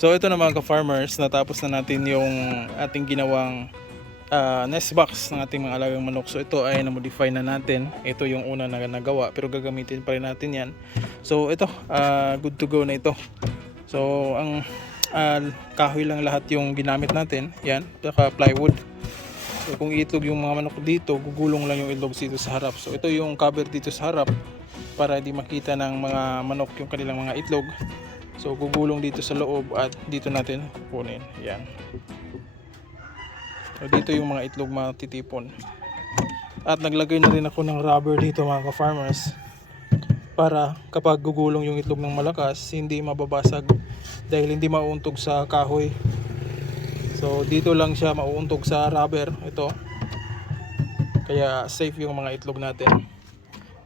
So ito na mga ka-farmers, natapos na natin yung ating ginawang ah, nest box ng ating mga alagang manok. So ito ay na-modify na natin. Ito yung una na nagawa pero gagamitin pa rin natin yan. So ito, ah, good to go na ito. So ang ah, kahoy lang lahat yung ginamit natin. Yan, saka plywood. So kung itlog yung mga manok dito, gugulong lang yung itlog dito sa harap. So ito yung cover dito sa harap para di makita ng mga manok yung kanilang mga itlog. So gugulong dito sa loob at dito natin kukunin. Yan. So dito yung mga itlog matitipon. At naglagay na rin ako ng rubber dito mga ka-farmers para kapag gugulong yung itlog ng malakas, hindi mababasag dahil hindi mauuntog sa kahoy. So dito lang siya mauuntog sa rubber ito. Kaya safe yung mga itlog natin.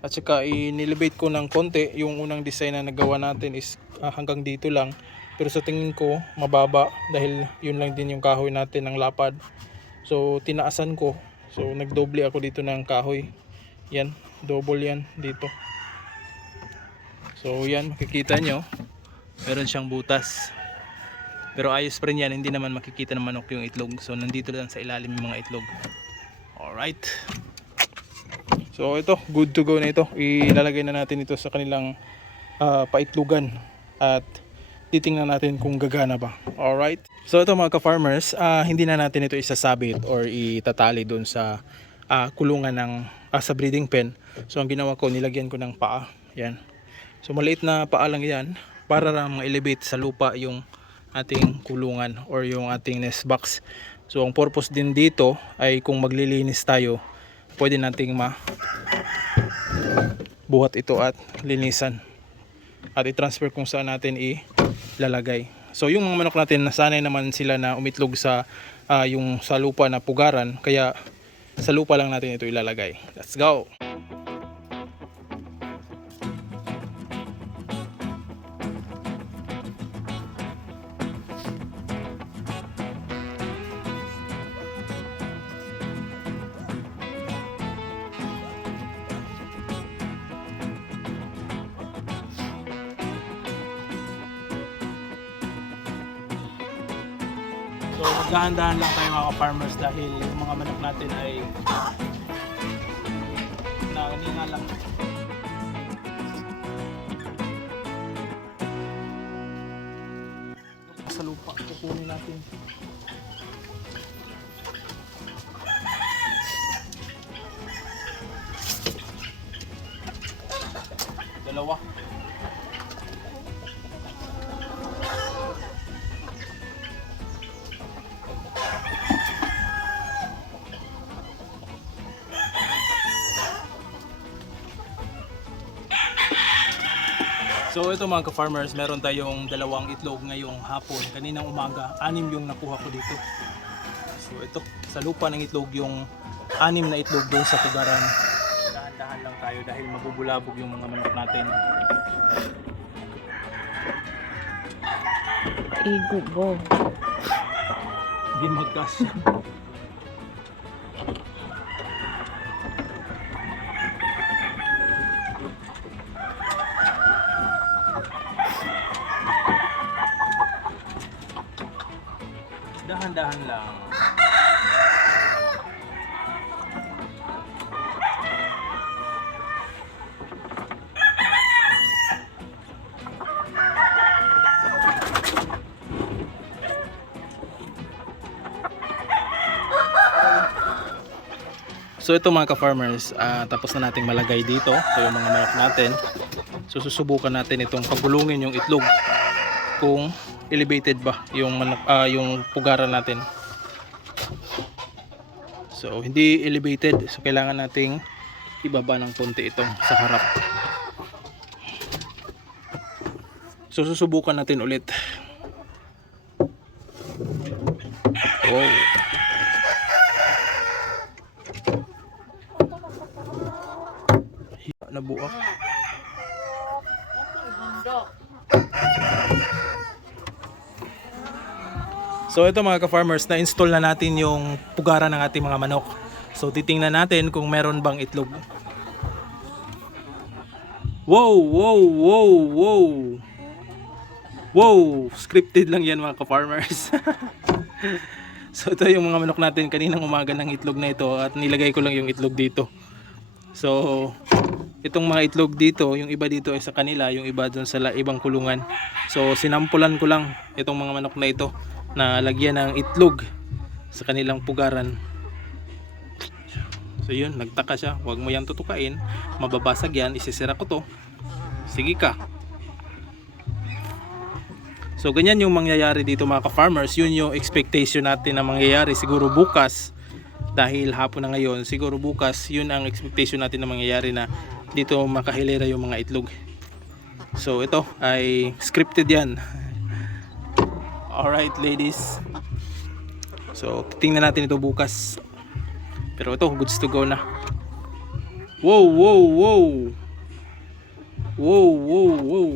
At saka inelevate ko ng konti yung unang design na nagawa natin is ah, hanggang dito lang. Pero sa tingin ko mababa dahil yun lang din yung kahoy natin ng lapad. So tinaasan ko. So nagdoble ako dito ng kahoy. Yan, double yan dito. So yan, makikita nyo. Meron siyang butas. Pero ayos pa rin yan, hindi naman makikita ng manok yung itlog. So nandito lang sa ilalim yung mga itlog. Alright. So ito, good to go na ito. Ilalagay na natin ito sa kanilang ah, paitlugan. At titingnan natin kung gagana ba. Alright. So ito mga ka-farmers, ah, hindi na natin ito isasabit or itatali doon sa ah, kulungan ng ah, sa breeding pen. So ang ginawa ko, nilagyan ko ng paa. Yan. So maliit na paa lang yan para lang ma-elevate sa lupa yung ating kulungan or yung ating nest box. So ang purpose din dito ay kung maglilinis tayo, pwede nating ma buhat ito at linisan at i-transfer kung saan natin ilalagay. So yung mga manok natin nasanay naman sila na umitlog sa ah, yung sa lupa na pugaran kaya sa lupa lang natin ito ilalagay. Let's go. So magdahan-dahan lang tayo mga farmers dahil yung mga manok natin ay nanginga lang. Sa lupa, kukunin natin. So ito mga ka-farmers, meron tayong dalawang itlog ngayong hapon. Kaninang umaga, anim yung nakuha ko dito. So ito, sa lupa ng itlog yung anim na itlog doon sa tugaran. Dahan-dahan lang tayo dahil mabubulabog yung mga manok natin. Igubo. Hindi magkasya. Dahan-dahan lang. So ito mga ka-farmers, ah, tapos na nating malagay dito. Ito yung mga manok natin. So susubukan natin itong pagulungin yung itlog kung elevated ba yung ah, yung pugaran natin. So hindi elevated, so kailangan nating ibaba ng konti itong sa harap. So susubukan natin ulit. Wow. So ito mga ka-farmers, na-install na natin yung pugaran ng ating mga manok. So titingnan natin kung meron bang itlog. Wow, wow, wow, wow. Wow, scripted lang yan mga ka-farmers. so ito yung mga manok natin kaninang umaga ng itlog na ito at nilagay ko lang yung itlog dito. So itong mga itlog dito, yung iba dito ay sa kanila, yung iba doon sa ibang kulungan. So sinampulan ko lang itong mga manok na ito na lagyan ng itlog sa kanilang pugaran. So yun, nagtaka siya. Huwag mo yan tutukain. Mababasag yan. Isisira ko to. Sige ka. So ganyan yung mangyayari dito mga ka-farmers. Yun yung expectation natin na mangyayari siguro bukas. Dahil hapon na ngayon, siguro bukas, yun ang expectation natin na mangyayari na dito makahilera yung mga itlog. So ito ay scripted yan. Alright ladies. So tingnan natin ito bukas. Pero ito, goods to go na. Wow, wow, wow. Wow, wow, wow.